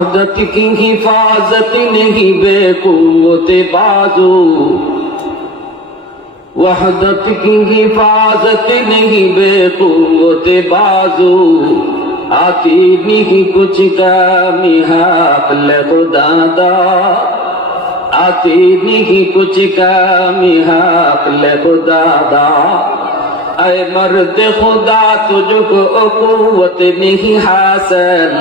حفاظت کی حفاظت نہیں بے قوت بازو۔ وحدت کی حفاظت نہیں بے قوت بازو۔ آتی نہیں کچھ کامی حق خدا دا۔ آتی نہیں کچھ کامی حق خدا دا۔ اے مرد خدا، تجھ کو قوت نہیں حاصل۔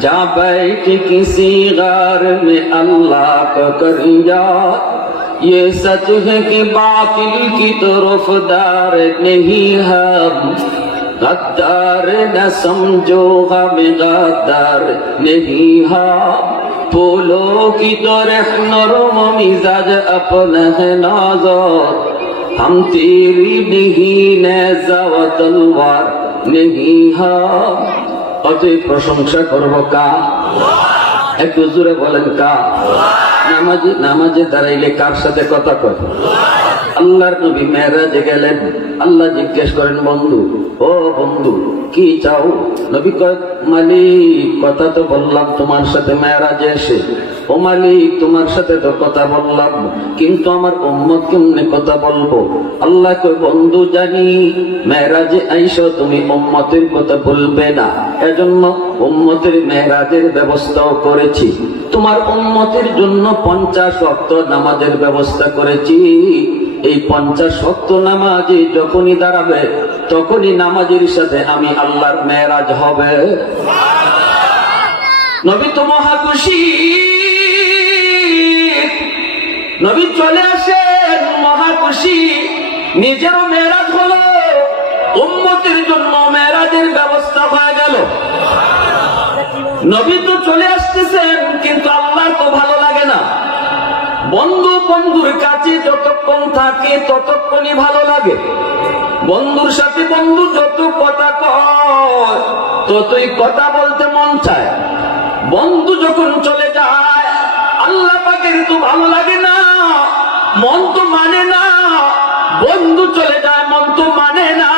جا بیٹھ کسی غار میں اللہ پکڑ جا یہ سچ ہے کہ باطل کی طرف دار نہیں ہم۔ غدار نہ سمجھو، غم غدار نہیں ہم۔ پھولوں کی تو طرح و مزاج اپنا ہے نازار ہم تیری نہیں نیزہ و تلوار نہیں ہم۔ অতএব প্রশংসা করব কা? একটু জোরে বলেন কা? নামাজে নামাজে দাঁড়াইলে কার সাথে কথা কয়? আল্লাহর নবী মেয়েরাজে গেলেন। আল্লাহ জিজ্ঞেস করেন, বন্ধু, ও বন্ধু কি চাও? নবী মালিক, কথা তো বললাম, তোমার সাথে মেয়েরাজে এসে। ও মালিক, তোমার সাথে তো কথা বললাম, কিন্তু আমার উম্মত কেমনে কথা বলব? আল্লাহ কই বন্ধু, জানি, মেয়েরাজে আইসো, তুমি উম্মতের কথা বলবে না। এজন্য উম্মতের মেয়েরাজের ব্যবস্থাও করেছি। তোমার উম্মতের জন্য পঞ্চাশ অক্ত নামাজের ব্যবস্থা করেছি। এই পঞ্চাশ শক্ত নামাজে যখনই দাঁড়াবে, তখনই নামাজের সাথে আমি আল্লাহর মেয়েরাজ হবে। নবী তো মহা খুশি। নবী চলে আসেন মহা খুশি। নিজেরও মেয়েরাজ হলো। উম্মতের জন্য মেয়েরাজের ব্যবস্থা হয়ে গেল। নবী তো চলে আসতেছেন, কিন্তু আল্লাহ তো ভালো বন্ধু বন্ধুর কাছে যতক্ষণ থাকে ততক্ষণই ভালো লাগে। বন্ধুর সাথে বন্ধু যত কথা ততই কথা বলতে মন চায়। বন্ধু যখন চলে যায়, আল্লাহ পাকের তো ভালো লাগে না, মন তো মানে না। বন্ধু চলে যায়, মন তো মানে না।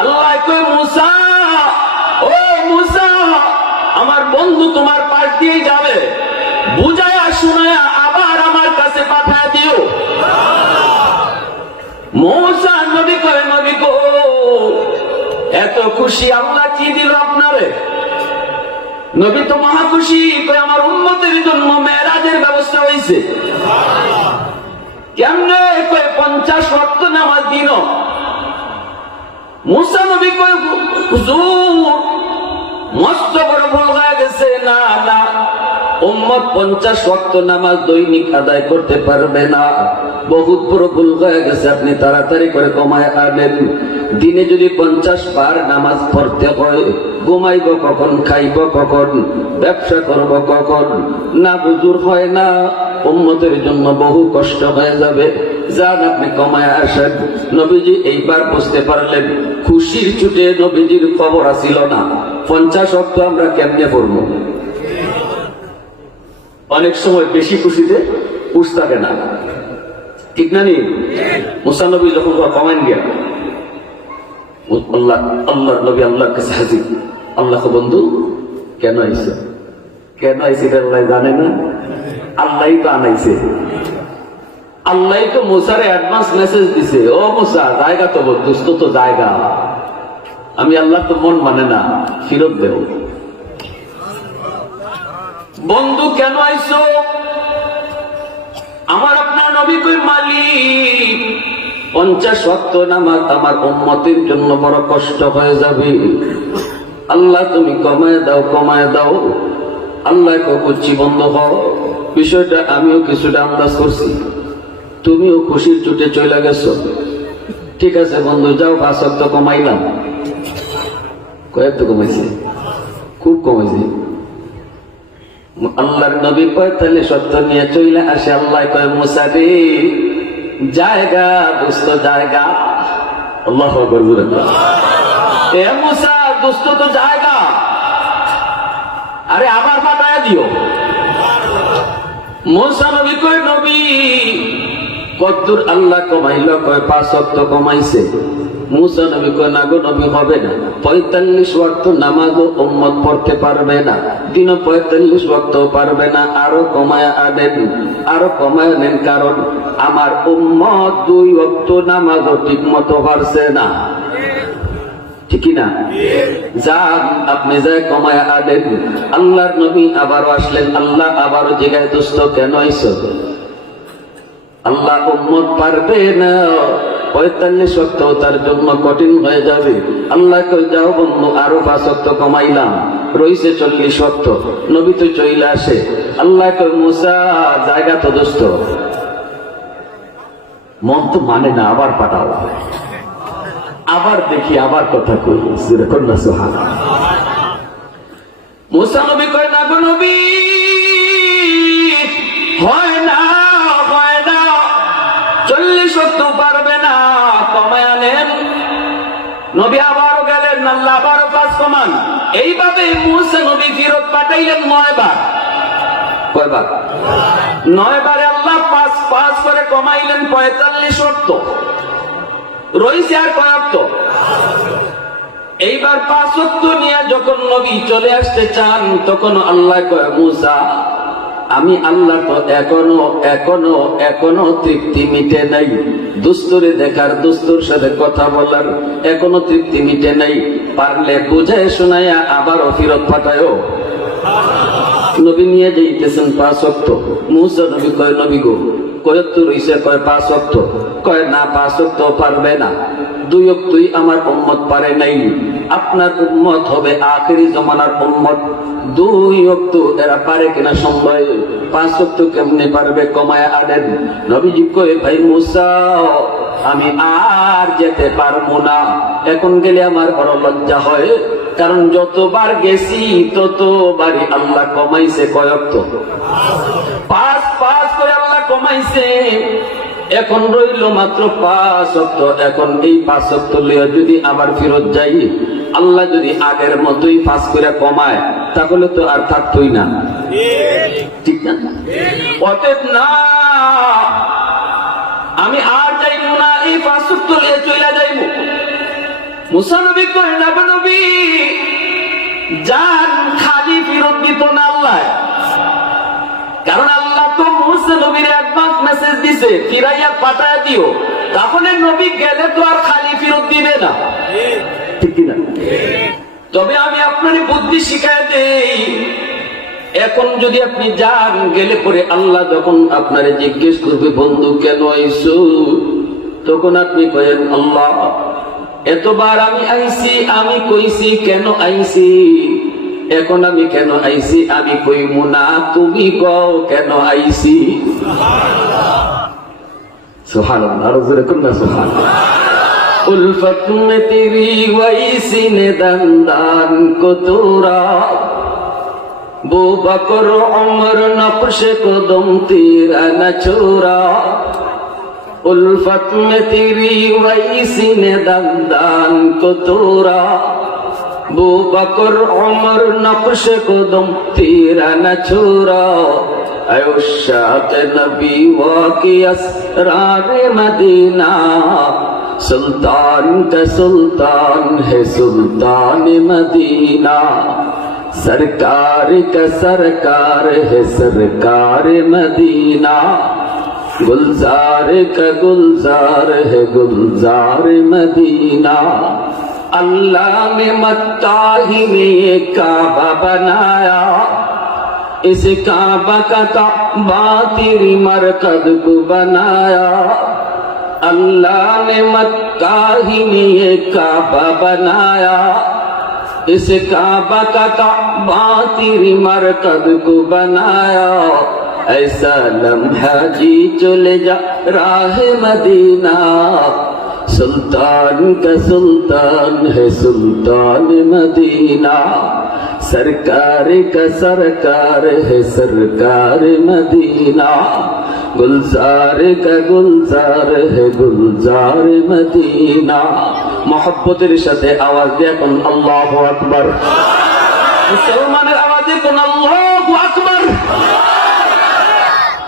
আল্লাহ কই মুসা, ও মুসা, আমার বন্ধু তোমার পাশ দিয়ে যাবে। বুঝায়া শুনায়া আবার আমার কাছে পাঠায় দিও। মৌসা নবী কয়, নবী গো, এত খুশি আল্লাহ কি দিল আপনারে? নবী তো মহা খুশি, কয়, আমার উন্মতের জন্য মেয়েরাজের ব্যবস্থা হয়েছে কেমনে? কয়, পঞ্চাশ ভক্ত নামাজ দিন। মুসা নবী কয়, হুজুর, মস্ত বড় ভুল হয়ে গেছে। না না উম্মত পঞ্চাশ ওয়াক্ত নামাজ দৈনিক আদায় করতে পারবে না। বহুত বড় ভুল হয়ে গেছে, আপনি তাড়াতাড়ি করে কমায় আনেন। দিনে যদি পঞ্চাশ বার নামাজ পড়তে হয়, ঘুমাইব কখন, খাইব কখন, ব্যবসা করব কখন, না বুজুর হয় না, উম্মতের জন্য বহু কষ্ট হয়ে যাবে। যান আপনি কমায় আসেন। নবীজি এইবার বুঝতে পারলেন, খুশির ছুটে নবীজির খবর আসিল না। পঞ্চাশ অক্ট আমরা কেমনে পড়ব? অনেক সময় বেশি খুশিতে পুষ থাকে না। ঠিক না নি? মুসানবী যখন কমেন গিয়া আল্লাহ আল্লাহ নবী আল্লাহর কাছে হাজির আল্লাহ বন্ধু কেন আইছে? কেন এটা আল্লাহ জানে না? আল্লাহ তো আনাইছে। আল্লাহ তো মুসারে অ্যাডভান্স মেসেজ দিছে, ও মুসা, জায়গা তো দুস্থ তো জায়গা। আমি আল্লাহ তো মন মানে না, ফিরত দেব বন্ধু কেন আইসো আমার আপনার নবী কই মালিক? পঞ্চাশ ভক্ত নামাজ আমার উম্মতের জন্য বড় কষ্ট হয়ে যাবে। আল্লাহ তুমি কমায় দাও কমায় দাও। আল্লাহ কুচ্ছি বন্ধ হও। বিষয়টা আমিও কিছুটা আন্দাজ করছি। তুমিও খুশির চুটে চলে গেছো। ঠিক আছে বন্ধু, যাও, পাঁচ ভক্ত কমাইলাম। কয়েকটা কমাইছে? খুব কমাইছে। আল্লাহর নবী কয় তাহলে সত্য নিয়ে চলে আসে আল্লাহ কয়, মুসা রে, জায়গা, দুস্থ জায়গা। আল্লাহ এ মুসা, দুস্থ তো জায়গা। আরে আবার পাঠায় দিও। মুসা নবী কয়, নবী কদ্দুর আল্লাহ কমাইল? কয়, পাঁচ সত্য কমাইছে। মুসা নবী কয়, না গো নবী হবে না। পঁয়তাল্লিশ ওয়াক্ত নামাজও উম্মত পড়তে পারবে না। দিনও পঁয়তাল্লিশ ওয়াক্ত পারবে না। আরও কমায় আনেন, আরও কমায় আনেন কারণ আমার উম্মত দুই ওয়াক্ত নামাজও ঠিক মতো পারছে না। ঠিকই না? যান, আপনি যাই কমায় আনেন, আল্লাহর নবী আবারও আসলেন। আল্লাহ আবারও জিগায় দুস্থ কেন আইসো আল্লাহ উম্মত পারবে না। পঁয়তাল্লিশ শক্ত তার জন্য কঠিন হয়ে যাবে। আল্লাহ কই, যাও বন্ধু, আরও পাঁচ শক্ত কমাইলাম। রইছে চল্লিশ শক্ত নবী তো চইলে আসে। আল্লাহ কই, মুসা, জায়গা তো দোস্ত মন তো মানে না, আবার পাঠাও। আবার দেখি, আবার কথা কই। না সোহান মুসা নবী কয়, না গো নবী। আল্লাহ পাঁচ কমান। এইভাবে মুসা নবী ফিরত পাঠাইলেন নয় বার। কয়বার? নয় বারে আল্লাহ পাঁচ পাঁচ করে কমাইলেন পঁয়তাল্লিশ অর্থ। রইছে আর কয়াত্ত এইবার পাঁচত্ব নিয়ে যখন নবী চলে আসতে চান তখন আল্লাহ কয় মুসা আমি আল্লাহ তো এখনও এখনও এখনও তৃপ্তি মিটে নাই। দুস্তরে দেখার দুস্তর সাথে কথা বলার এখনও তৃপ্তি মিটে নাই। পারলে বুঝায় শোনায়া আবারও ফিরত পাঠায়ও। নবী নিয়ে যাইতেছেন পাঁচ অক্ট মুসা নবী কয়, নবী গো, কয়ত্তর রইছে কয়, পাঁচ অক্ট কয়, না, পাঁচ অক্ট পারবে না। দুই অক্টই আমার উম্মত পারে নাই। আপনার উম্মত হবে আখেরি জমানার উম্মত। দুই অক্ট এরা পারে কিনা সম্ভব পাঁচ অক্ট কেমনে পারবে কমায় আনেন। নবীজি কয়, ভাই মুসা, আমি আর যেতে পারব না। এখন গেলে আমার বড় লজ্জা হয়, কারণ যতবার গেছি, ততবারই আল্লাহ কমাইছে কয়ক্ত পাঁচ পাঁচ করে আল্লাহ কমাইছে, এখন রইল মাত্র পাঁচ অক্ত এখন এই পাঁচ অক্ত লিয়ে যদি আবার ফেরত যাই আল্লাহ যদি আগের মতোই পাঁচ করে কমায়, তাহলে তো আর থাকতোই না। ঠিক না? না, আমি আর যাইব না, এই পাঁচ চলে যাইব। যান খালি ফেরত দিত না আল্লাহ। কারণ আল্লাহ তো মুসা নবীর মেসেজ দিছে, ফিরাইয়া পাঠায় দিও। তাহলে নবী গেলে তো আর খালি ফিরত দিবে না ঠিক কিনা তবে আমি আপনার বুদ্ধি শিখাই দেই। এখন যদি আপনি যান, গেলে পরে আল্লাহ যখন আপনারে জিজ্ঞেস করবে, বন্ধু, কেন আইসু? তখন আপনি কয়েন, আল্লাহ, এতবার আমি আইছি আমি কইছি, কেন আইছি এখন আমি কেন আইছি আমি কইমু না, তুমি কও, কেন আইছি সুবহানাল্লাহ। আরও জোরে না, সুবহানাল্লাহ। उल्फत में तेरी वैसी ने दंदान को तोरा वो बकर उम्र नक्श को दम तेरा न छोरा उल्फत में तेरी वैसी ने दंदान को तोरा वो बकर उम्र नक्श को दम तेरा न छोरा अयुशात नबी वाकी असरार मदीना سلطان کا سلطان ہے سلطان مدینہ۔ سرکار کا سرکار ہے سرکار مدینہ۔ گلزار کا گلزار ہے گلزار مدینہ۔ اللہ نے متاہی نے ایک کعبہ بنایا۔ اس کعبہ کا تعبہ تیری مرقد کو بنایا۔ اللہ نے مکہ ہی لیے کعبہ بنایا۔ اس کعبہ کا کعبہ تیری مرکب کو بنایا۔ ایسا لمحہ جی چلے جا راہ مدینہ۔ سلطان کا سلطان ہے سلطان مدینہ۔ سرکار کا سرکار ہے، سرکار مدینہ۔ گلزار کا گلزار ہے، گلزار مدینہ۔ محبت رشد آواز دیکن اللہ اکبر۔ مسلمان آواز دیکن اللہ اکبر